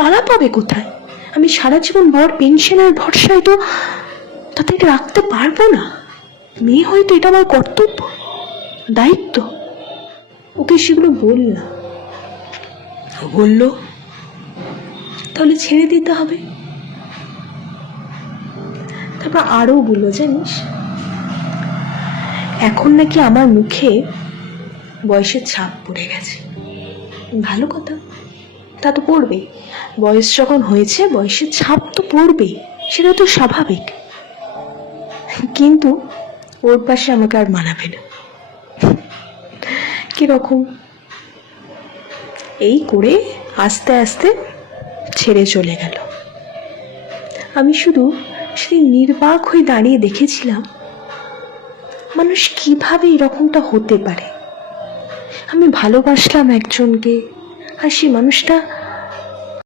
তারা পাবে কোথায়? আমি সারা জীবন বড় পেনশনের ভরসায় তো তাদেরকে রাখতে পারব না। মেয়ে হয়তো এটা আমার কর্তব্য। দায়িত্ব। ওকে সেগুলো বললাম বলল? তাহলে ছেড়ে দিতে হবে। তারপর আরও বলল, জানিস? এখন নাকি আমার মুখে বয়সের ছাপ পড়ে গেছে। ভালো কথা। তা তো পড়বেই। বয়স যখন হয়েছে, বয়সের ছাপ তো পড়বেই সেটা তো স্বাভাবিক। কিন্তু ওর পাশে আমাকে আর মানাবে না। কীরকম এই করে আস্তে আস্তে ছেড়ে চলে গেল। আমি শুধু সেদিন নির্বাক হয়ে দাঁড়িয়ে দেখেছিলাম, মানুষ কীভাবে এরকমটা হতে পারে। আমি ভালোবাসলাম একজনকে আর সেই মানুষটা